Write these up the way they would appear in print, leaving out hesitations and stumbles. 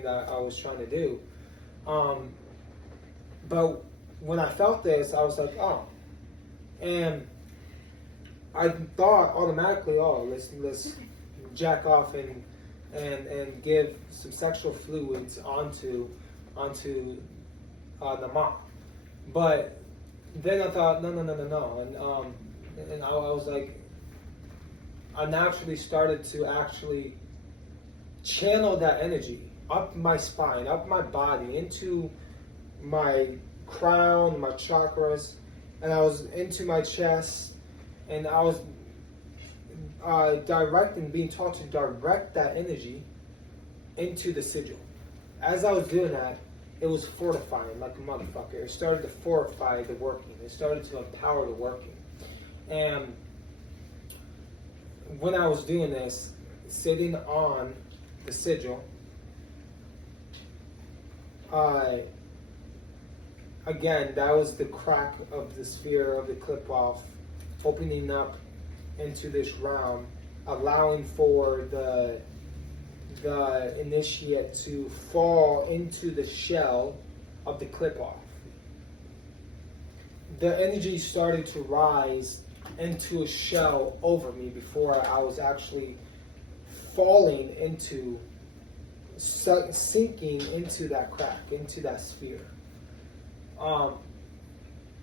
thing that I was trying to do. But when I felt this, I was like, oh. And I thought automatically, oh, let's jack off and give some sexual fluids onto Nahemoth. But then I thought, no, and I was like, I naturally started to actually channel that energy up my spine, up my body, into my crown, my chakras, and I was into my chest, and I was being taught to direct that energy into the sigil. As I was doing that, it was fortifying like a motherfucker. It started to fortify the working. It started to empower the working. And when I was doing this, sitting on the sigil, again, that was the crack of the sphere of the Qliphoth opening up into this realm, allowing for the initiate to fall into the shell of the Qliphoth. The energy started to rise into a shell over me before I was actually falling into, sinking into that crack, into that sphere.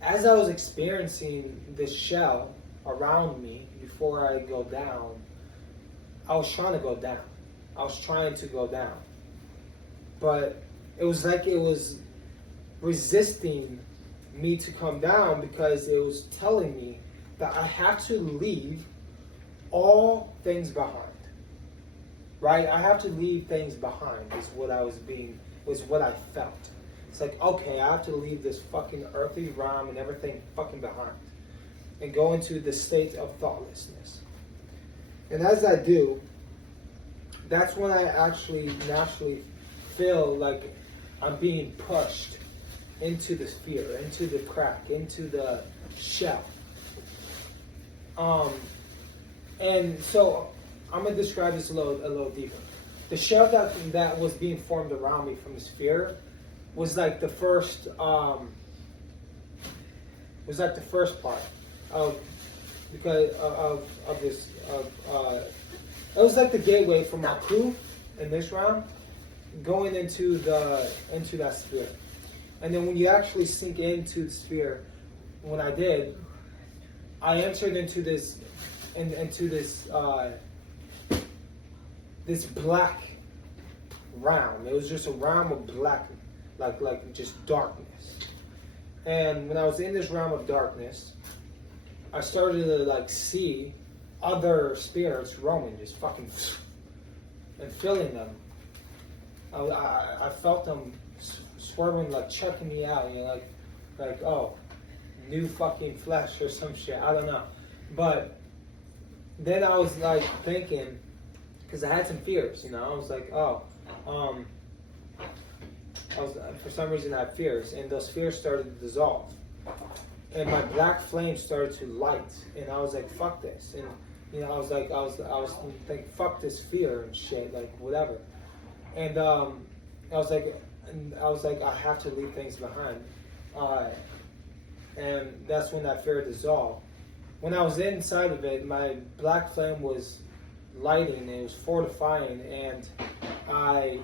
As I was experiencing this shell around me before I go down, I was trying to go down. I was trying to go down. But it was like it was resisting me to come down because it was telling me that I have to leave all things behind. Right? I have to leave things behind is what I felt. It's like, okay, I have to leave this fucking earthly realm and everything fucking behind and go into the state of thoughtlessness. And as I do, that's when I actually naturally feel like I'm being pushed into the sphere, into the crack, into the shell. And so I'm gonna describe this a little deeper. The shell that was being formed around me from the sphere was like the first part of this it was like the gateway from my crew in this round going into that sphere. And then when you actually sink into the sphere, when I did, I entered into this this black realm. It was just a realm of black, like just darkness. And when I was in this realm of darkness, I started to like see other spirits roaming, just fucking and filling them. I felt them swerving, like checking me out, you know, like oh, new fucking flesh or some shit. I don't know. But then I was like thinking, because I had some fears, you know. I was like, for some reason I had fears, and those fears started to dissolve, and my black flame started to light, and I was like, fuck this, and you know, I was thinking, fuck this fear and shit, like whatever, and I was like, I have to leave things behind, and that's when that fear dissolved. When I was inside of it, my black flame was lighting, it was fortifying, and I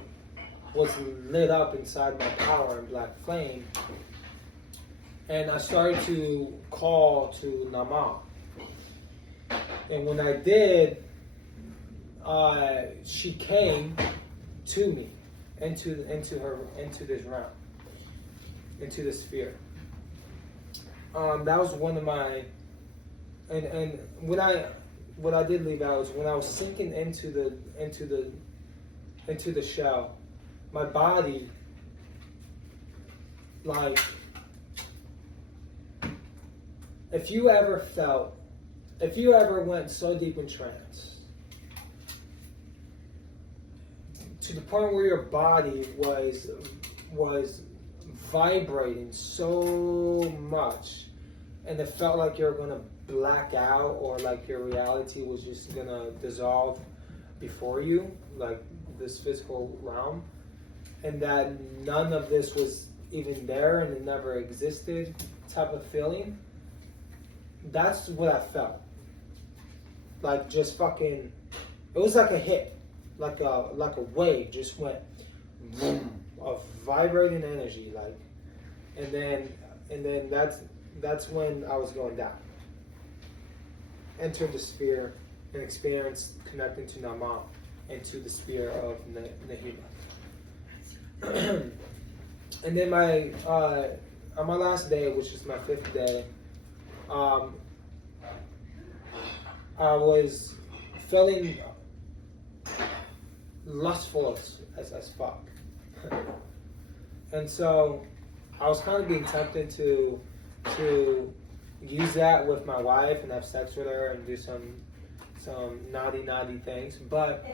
was lit up inside my power and black flame, and I started to call to Nahemoth. And when I did, she came to me into this realm, into this sphere. That was one of my, and when I did leave out was when I was sinking into the shell. My body, like, if you ever went so deep in trance, to the point where your body was vibrating so much, and it felt like you were gonna black out, or like your reality was just gonna dissolve before you, like this physical realm. and that none of this was even there and it never existed type of feeling. That's what I felt. Like just fucking, it was like a hit, like a wave just went boom, of vibrating energy, like, and then that's when I was going down. Entered the sphere and experienced connecting to Nahemoth and to the sphere of Nahemoth. And then on my last day, which is my 5th day, I was feeling lustful as fuck. And so I was kind of being tempted to use that with my wife and have sex with her and do some naughty things, but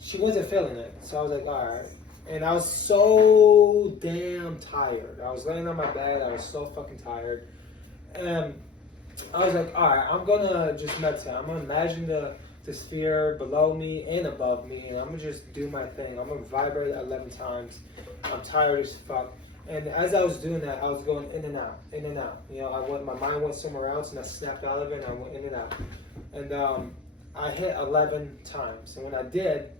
she wasn't feeling it. So I was like, all right. And I was so damn tired. I was laying on my bed. I was so fucking tired. And I was like, all right, I'm going to just meditate. I'm going to imagine the sphere below me and above me, and I'm going to just do my thing. I'm going to vibrate 11 times. I'm tired as fuck. And as I was doing that, I was going in and out, in and out. You know, my mind went somewhere else, and I snapped out of it, and I went in and out. And I hit 11 times. And when I did,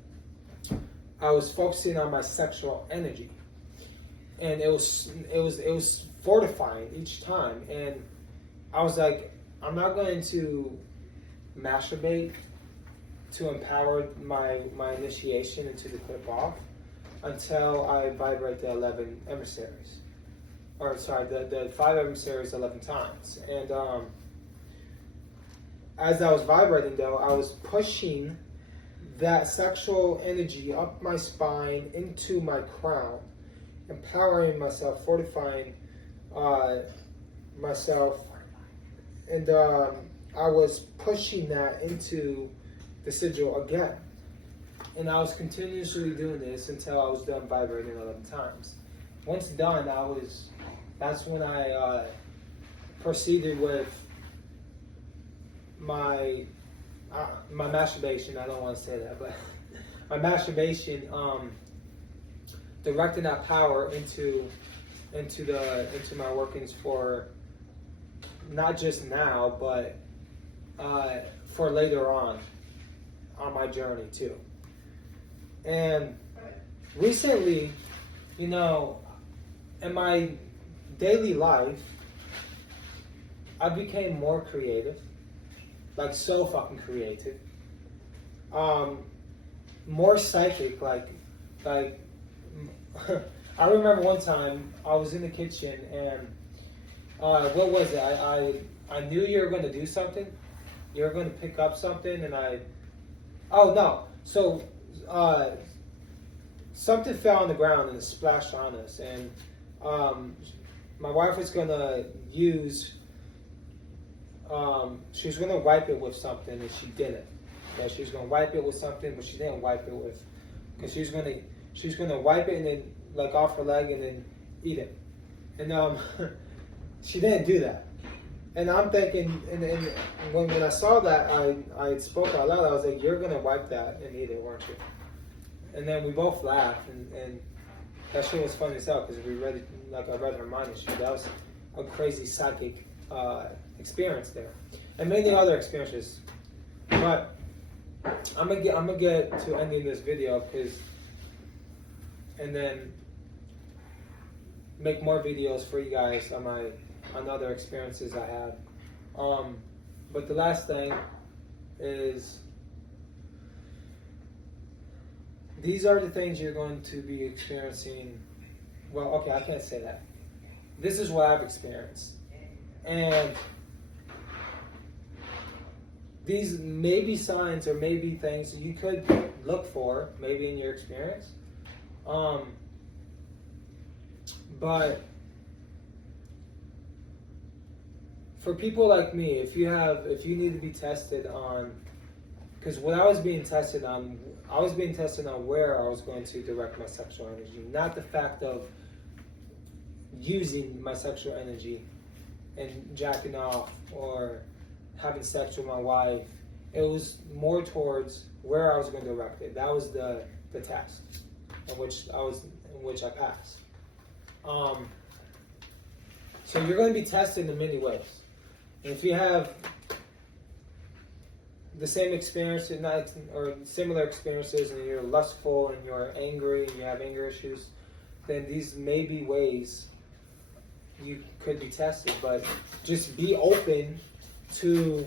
I was focusing on my sexual energy, and it was fortifying each time. And I was like, I'm not going to masturbate to empower my initiation into the Qliphoth until I vibrate the 11 emissaries. Or sorry, the 5 emissaries 11 times. And as I was vibrating though, I was pushing that sexual energy up my spine into my crown, empowering myself, fortifying myself, and I was pushing that into the sigil again. And I was continuously doing this until I was done vibrating 11 times. Once done, that's when I proceeded with my masturbation. I don't want to say that, but my masturbation, directing that power into my workings for not just now, but for later on my journey too. And recently, you know, in my daily life, I became more creative, like so fucking creative. More psychic, like I remember one time I was in the kitchen and what was it? I knew you were going to do something. You were going to pick up something, and so something fell on the ground and it splashed on us, and my wife was going to use, she was going to wipe it with something, and she didn't. Yeah, she was going to wipe it with something, but she didn't wipe it with, because she was going to wipe it and then like off her leg and then eat it, and she didn't do that. And I'm thinking, and when I saw that, I spoke out loud. I was like, "You're gonna wipe that and eat it, weren't you?" And then we both laughed, and that shit was funny as hell because I read her mind and shit. That was a crazy psychic experience there, and many other experiences. But I'm gonna get to ending this video and then make more videos for you guys on other experiences I had. But the last thing is, these are the things you're going to be experiencing. Well, okay, I can't say that. This is what I've experienced. And these may be signs or maybe things you could look for, maybe in your experience. But for people like me, if you need to be tested on, because what I was being tested on where I was going to direct my sexual energy, not the fact of using my sexual energy and jacking off or having sex with my wife. It was more towards where I was going to direct it. That was the test, in which I was in which I passed. So you're going to be tested in many ways. And if you have the same experience or similar experiences, and you're lustful and you're angry and you have anger issues, then these may be ways you could be tested. But just be open to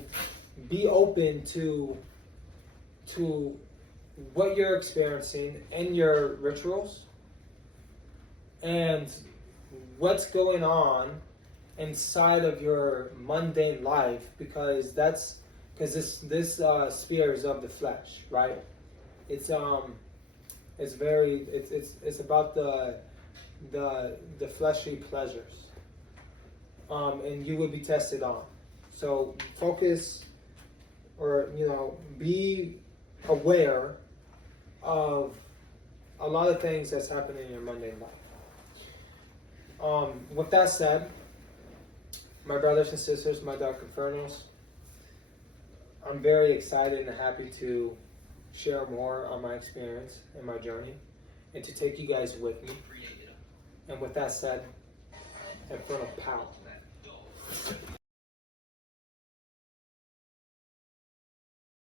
what you're experiencing in your rituals and what's going on inside of your mundane life, because this sphere is of the flesh, right? It's about the fleshly pleasures, and you will be tested on. So focus, or be aware of a lot of things that's happening in your mundane life. With that said, my brothers and sisters, my dark infernals, I'm very excited and happy to share more on my experience and my journey, and to take you guys with me. And with that said, infernal power.